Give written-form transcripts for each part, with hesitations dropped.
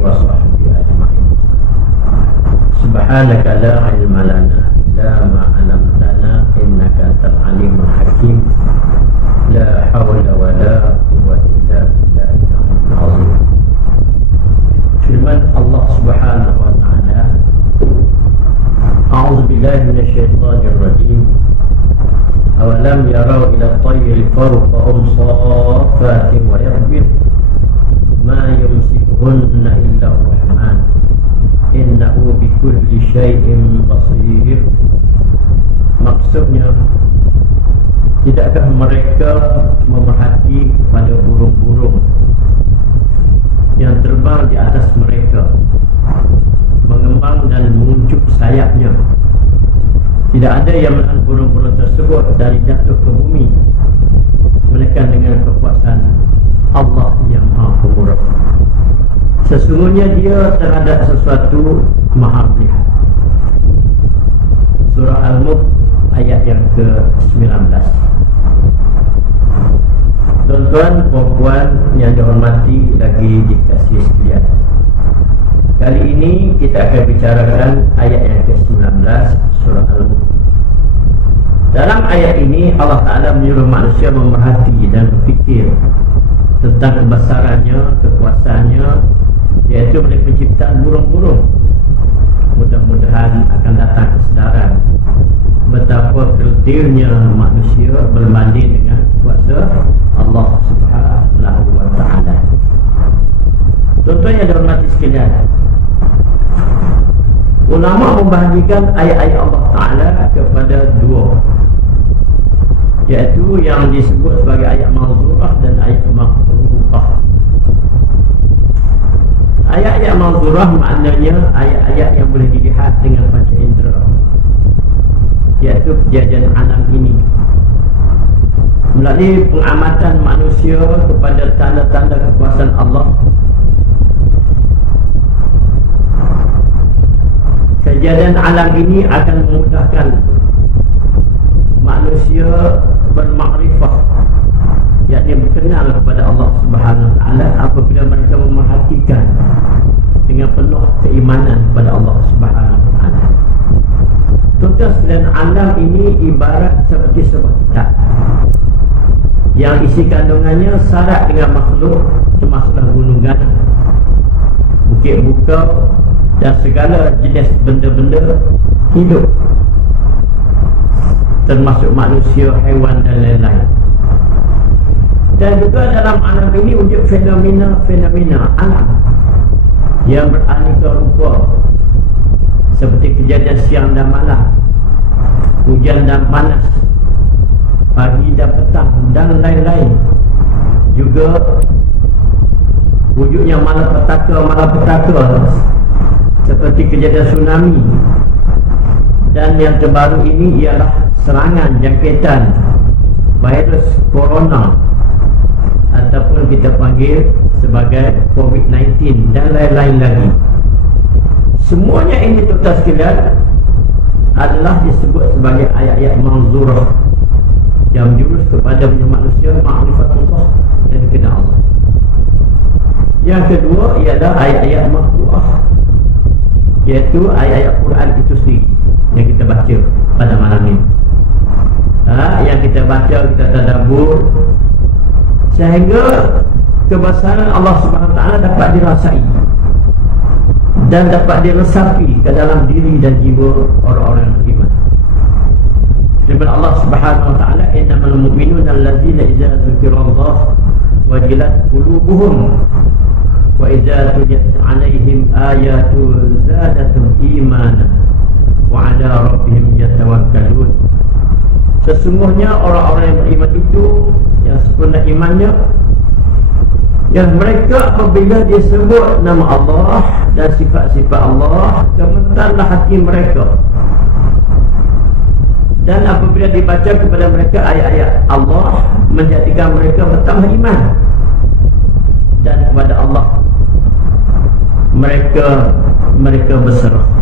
وصحبه أجمعين. سبحانك لا علم لنا إلا ما علمتنا إنك أنت العليم الحكيم. لا حول ولا قوة إلا بالله العلي العظيم. Firman Allah Subhanahu wa taala, A'udzu billahi minasyaitonir rajim. Awalam yarau ila at-tayri fawqahum saffatin wa yaqbid ma yumsikuhunna illa ar-rahman innahu bikulli syai'in basir. Maksudnya, tidakkah mereka memerhati kepada burung-burung yang terbang di atas mereka, mengembang dan menguncup sayapnya? Tidak ada yang menahan burung-burung tersebut dari jatuh ke bumi melainkan dengan kekuasaan Allah yang Maha Pemurah. Sesungguhnya Dia terhadap sesuatu Maha melihat. Surah Al-Mulk ayat yang ke-19. Tuan-tuan, puan-puan yang dihormati lagi dikasih sekalian, kali ini kita akan bicarakan ayat yang ke-19 surah Al-Mulk. Dalam ayat ini Allah Ta'ala menyuruh manusia memerhati dan berfikir tentang kebesarannya, kekuasaannya, iaitu melalui penciptaan burung-burung. Mudah-mudahan akan datang kesedaran betapa kerdilnya manusia berbanding dengan kuasa Allah Subhanahu wa taala. Tuan-tuan yang dihormati sekalian, ulama membahagikan ayat-ayat Allah Taala kepada dua, iaitu yang disebut sebagai ayat manzurah dan ayat maqru'ah. Ayat-ayat manzurah maknanya ayat-ayat yang boleh dilihat dengan panca indera, iaitu kejadian alam ini melalui pengamatan manusia kepada tanda-tanda kekuasaan Allah. Kejadian alam ini akan memudahkan manusia bermakrifah, yakni berkenal kepada Allah Subhanahu wa taala apabila mereka memerhatikan dengan penuh keimanan kepada Allah Subhanahu wa taala. Tuan-tuan sekalian, alam ini ibarat seperti sebuah kitab yang isi kandungannya syarat dengan makhluk, termasuklah gunungan, bukit bukau dan segala jenis benda-benda hidup, termasuk manusia, haiwan dan lain-lain. Dan juga dalam alam ini wujud fenomena-fenomena alam yang beraneka rupa, seperti kejadian siang dan malam, hujan dan panas, pagi dan petang dan lain-lain. Juga wujudnya malapetaka seperti kejadian tsunami. Dan yang terbaru ini ialah serangan jangkitan virus corona ataupun kita panggil sebagai COVID-19 dan lain-lain lagi. Semuanya ini tuan-tuan sekalian adalah disebut sebagai ayat-ayat manzurah yang menjurus kepada manusia ma'rifatullah dan dikenal Allah. Yang kedua ialah ayat-ayat maqru'ah, iaitu ayat-ayat Quran itu sendiri yang kita baca pada malam ini. Yang kita baca, kita tadabbur, sehingga kebesaran Allah Subhanahu wa taala dapat dirasai dan dapat diresapi ke dalam diri dan jiwa orang-orang yang beriman. Firman Allah Subhanahu wa taala, innamal mu'minuna allazina idza dzukirallah wajilat qulubuhum wa idza tuliyat 'alaihim ayatu zadatuhum imanan wa 'ala rabbihim yatawakkalun. Sesungguhnya orang-orang yang beriman itu yang sempurna imannya, yang mereka apabila disebut nama Allah dan sifat-sifat Allah, gemetarlah hati mereka. Dan apabila dibaca kepada mereka ayat-ayat Allah, menjadikan mereka bertambah iman. Dan kepada Allah mereka berserah.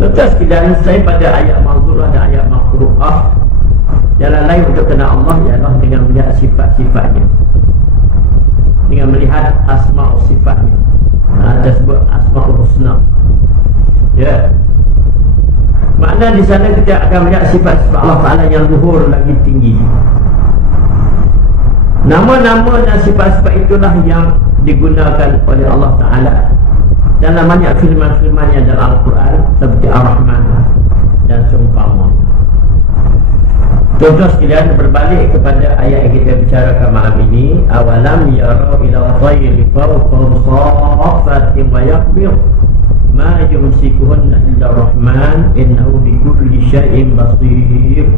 Tuan-tuan sekalian, saya pada ayat manzurah dan ayat maqru'ah, jalan lain untuk kenal Allah ialah dengan melihat sifat-sifatnya. asma' sifatnya. Ada sebut Asmaul Husna. Ya. Makna di sana kita akan melihat sifat-sifat Allah Ta'ala yang luhur lagi tinggi. Nama-nama dan sifat-sifat itulah yang digunakan oleh Allah Ta'ala dalam banyak firman-firmannya dalam Al-Quran, seperti Ar-Rahman dan seumpama. Tuan-tuan sekalian, berbalik kepada ayat yang kita bicarakan malam ini. Awalam yarau ila tayri fawqahum saffatin wa yaqbid ma yumsikuhunna illa Rahman innahu bikulli syai'in basir.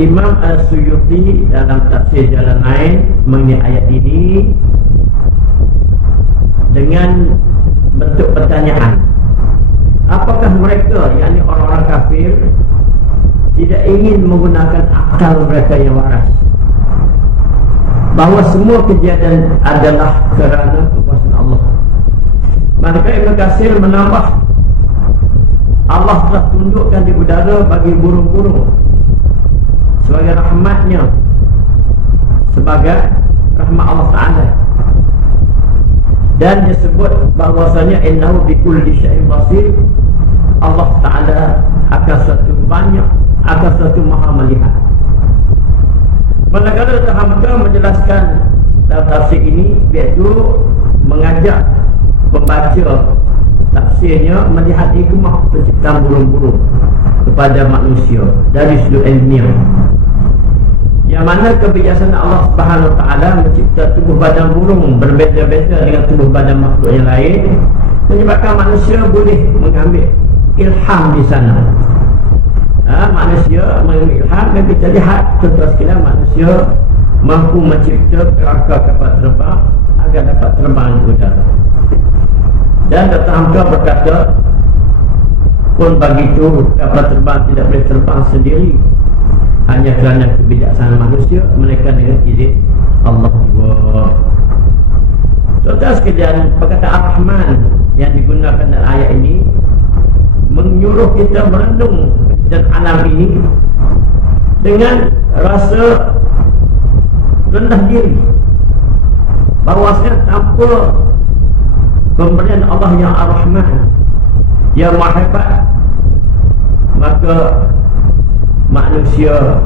Imam As-Suyuti dalam tafsir jalan lain mengenai ayat ini dengan bentuk pertanyaan. Apakah mereka, yakni orang-orang kafir, tidak ingin menggunakan akal mereka yang waras, bahawa semua kejadian adalah kerana kekuasaan Allah? Maka Ibn Katsir menambah, Allah telah tundukkan di udara bagi burung-burung sebagai rahmatnya, sebagai rahmat Allah Ta'ala. Dan disebut bahawasanya innahu bikulli syai'in basir. Allah Ta'ala akan satu banyak, akan satu maha melihat. Manakala Hamka menjelaskan dalam tafsir ini, iaitu mengajak pembaca tafsirnya melihat hikmah penciptaan burung-burung kepada manusia dari sudut ilmiah, yang mana kebijaksanaan Allah Subhanahu Wa Taala mencipta tubuh badan burung berbeza-beza dengan tubuh badan makhluk yang lain, menyebabkan manusia boleh mengambil ilham di sana. Manusia mengambil ilham, dan kita lihat contoh sekalian, manusia mampu mencipta kerangka kapal terbang agar dapat terbang di udara. Dan Dr. Hamka berkata, pun begitu kapal terbang tidak boleh terbang sendiri hanya kerana kebijaksanaan manusia, melainkan dengan izin Allah juga. Contoh sekalian, perkataan Ar-Rahman yang digunakan dalam ayat ini menyuruh kita merenung dan alam ini dengan rasa rendah diri, bahawasanya tanpa pemberian Allah yang Ar-Rahman, yang Maha Hebat, maka manusia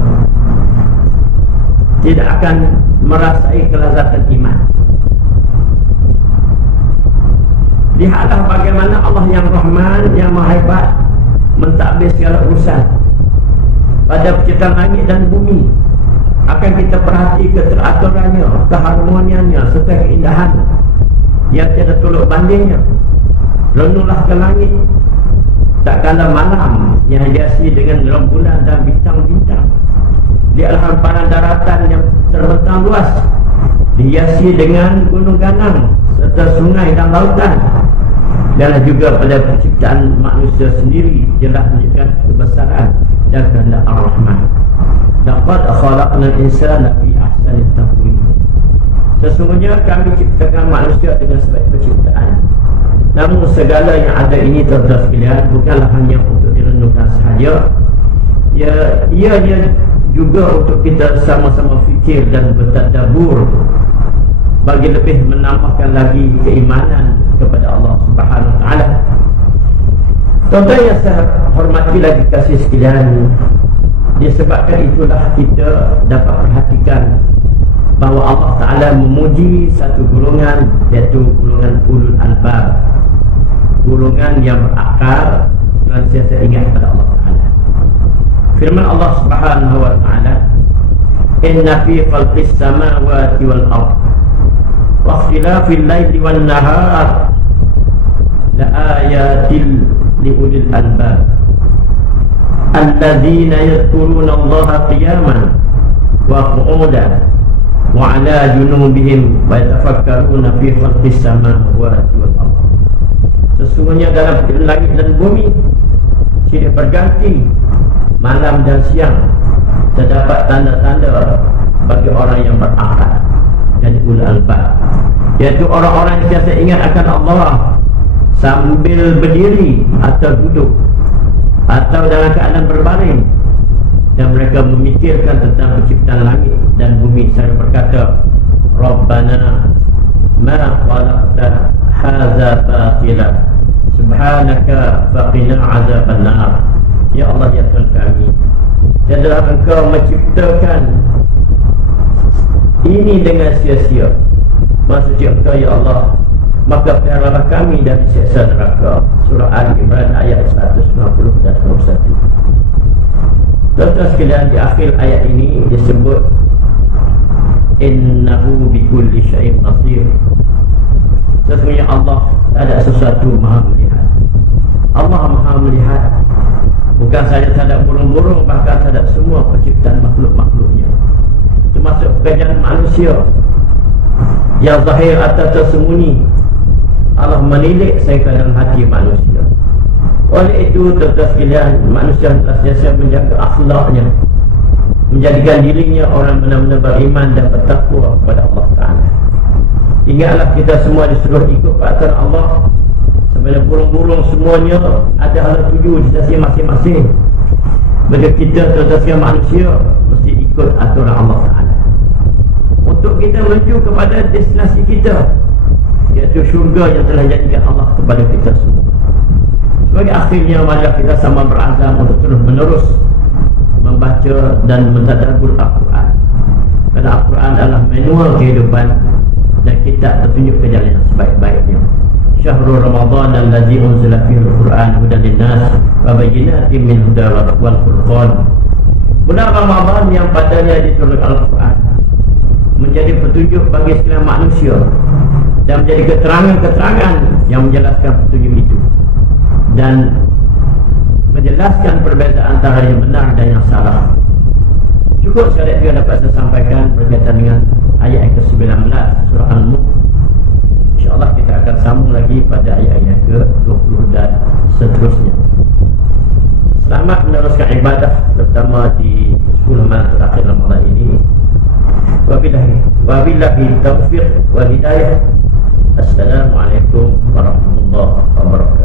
tidak akan merasai kelazatan iman. Lihatlah bagaimana Allah yang Rahman, yang Maha Hebat mentadbir segala urusan pada penciptaan langit dan bumi. Akan kita perhati keteraturannya, keharmoniannya serta keindahan yang tiada tolak bandingnya. Renunglah ke langit, tak kala malam yang hiasi dengan rembulan dan bintang-bintang. Lihatlah hamparan daratan yang terbentang luas, dihiasi dengan gunung ganang serta sungai dan lautan. Dan juga pada penciptaan manusia sendiri jelas menunjukkan kebesaran dan kehendak Ar-Rahman. Laqad khalaqnal insana fi ahsani taqwim. Sesungguhnya kami ciptakan manusia dengan sebaik penciptaan. Namun segala yang ada ini, tuan-tuan sekalian, bukanlah hanya untuk direnungkan sahaja. Ianya juga untuk kita sama-sama fikir dan bertadabbur, bagi lebih menambahkan lagi keimanan kepada Allah Subhanahu Wa Taala. Tuan-tuan yang saya hormati lagi kasih sekalian, disebabkan itulah kita dapat perhatikan bahawa Allah Ta'ala memuji satu golongan, iaitu golongan ulul albab, golongan yang berakal dan sentiasa ingat kepada Allah Ta'ala. Firman Allah Subhanahu Wa Ta'ala, inna fi khalqis samawati wal ardh wa ikhtilafil laili wan nahar la ayatil li ulil albab alladzina yadhkuruna Allaha qiyaman wa qu'udan wa 'ala junubihim wa yatafakkaruna fi khalqis samawati wal ardh. Sesungguhnya dalam langit dan bumi silih berganti malam dan siang terdapat tanda-tanda bagi orang yang berakal dan ulul albab, iaitu orang-orang yang biasa ingat akan Allah sambil berdiri atau duduk atau dalam keadaan berbaring, dan mereka memikirkan tentang penciptaan langit dan bumi serta berkata, Rabbana engkau menciptakan ini dengan sia-sia. Maksudnya engkau ya Allah, maka peliharalah kami dari siksa neraka. Surah Ali Imran ayat 190 dan 191. Tuan-tuan sekalian, di akhir ayat ini disebut innahu bikulli syai'in basir. Sesungguhnya Allah ada sesuatu maha melihat. Allah maha melihat, bukan saja terhadap burung-burung, bahkan terhadap semua penciptaan makhluk-makhluknya, termasuk pekerjaan manusia yang zahir atau tersembunyi. Allah menilik sehingga dalam hati manusia. Oleh itu, tuan-tuan sekalian, manusia telah sentiasa menjaga akhlaknya, menjadikan dirinya orang benar-benar beriman dan bertakwa kepada Allah Ta'ala. Ingatlah, kita semua disuruh ikut peraturan Allah. Sebenarnya burung-burung semuanya ada hal tuju di sisi masing-masing. Bagi kita, tuan-tuan sekalian, manusia mesti ikut aturan Allah Ta'ala untuk kita menuju kepada destinasi kita, iaitu syurga yang telah jadikan Allah kepada kita semua. Sebagai akhirnya, marilah kita sama berazam untuk terus menerus membaca dan mentadabbur Al-Quran, kerana Al-Quran adalah manual kehidupan dan kitab petunjuk ke jalan yang sebaik-baiknya. Syahrul Ramadan allazi unzila fihi al-Quran hudan lin-nas wa bayyinatin min huda wal furqan. Bulan Ramadan yang padanya diturunkan Al-Quran menjadi petunjuk bagi sekalian manusia dan menjadi keterangan-keterangan yang menjelaskan petunjuk itu dan menjelaskan perbezaan antara yang benar dan yang salah. Cukup sekali itu yang dapat saya sampaikan berkaitan dengan ayat yang ke-19 surah Al-Mulk. InsyaAllah kita akan sambung lagi pada ayat yang ke-20 dan seterusnya. Selamat meneruskan ibadah, terutama di 10 malam terakhir Ramadan ini. Wabillahi taufiq wal hidayah. Assalamualaikum warahmatullahi wabarakatuh.